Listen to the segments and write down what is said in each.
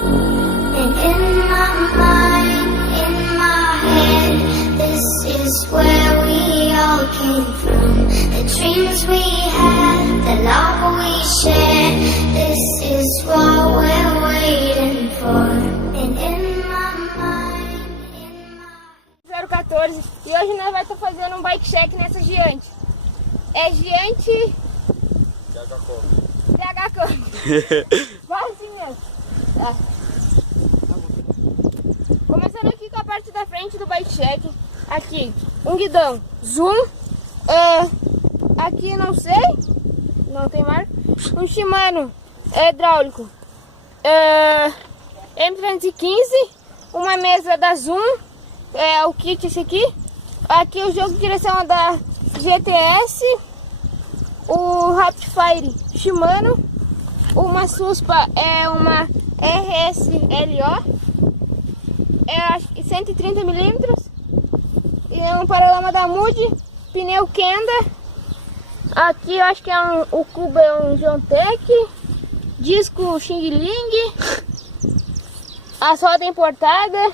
And in my mind, in my head, this is where we all came from. The dreams we had, the love we shared, this is what we're waiting for. And in my mind, in my... 014, e hoje nós vamos estar fazendo um bike check nessa Giant. É Giant... DH Kombi. Vai assim mesmo. Tá. Começando aqui com a parte da frente do bike check. Aqui, um guidão Zoom. Aqui não sei, não tem marca. Um Shimano hidráulico M315. Uma mesa da Zoom. O kit esse aqui. Aqui o jogo de direção da GTS. O Rapidfire Shimano. Uma suspa é uma RSLO. Acho que 130 mm. E um paralama da Moody. Pneu Kenda. Aqui eu acho que é o cubo é um Jontech. Disco Xing Ling. A roda importada.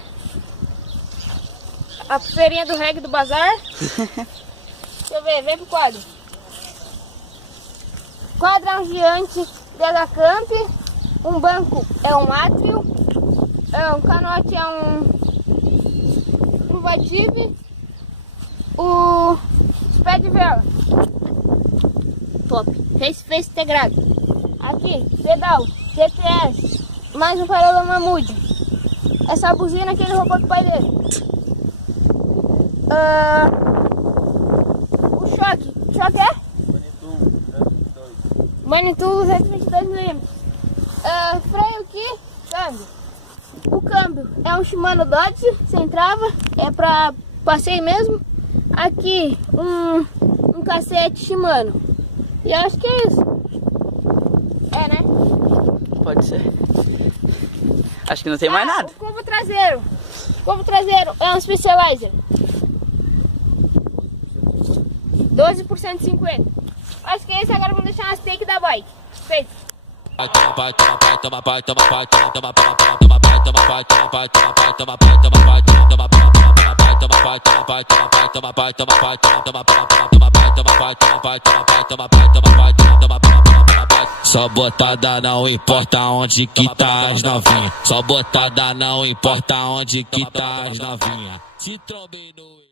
A pulseirinha do reggae do bazar. Deixa eu ver, vem pro quadro. Quadrão Giant DH Camp. Um banco é um Atrio. Um canote é um Truvative. O pé de vela top, face integrado. Aqui, pedal GPS. Mais um paralama Moody. Essa buzina que ele roubou do pai dele. O choque é? Manitou 222 mm. Freio aqui, câmbio. O câmbio é um Shimano Dodge sem trava, é pra passeio mesmo. Aqui um cassete Shimano. E eu acho que é isso. É, né? Pode ser. Acho que não tem mais nada. O covo traseiro. O covo traseiro é um Specializer. 12 por 150. Acho que é esse. Agora vamos deixar umas take da bike. Feito. Só botada não importa onde que tá as novinha. Só botada não importa onde que tá as novinha. Se trombei no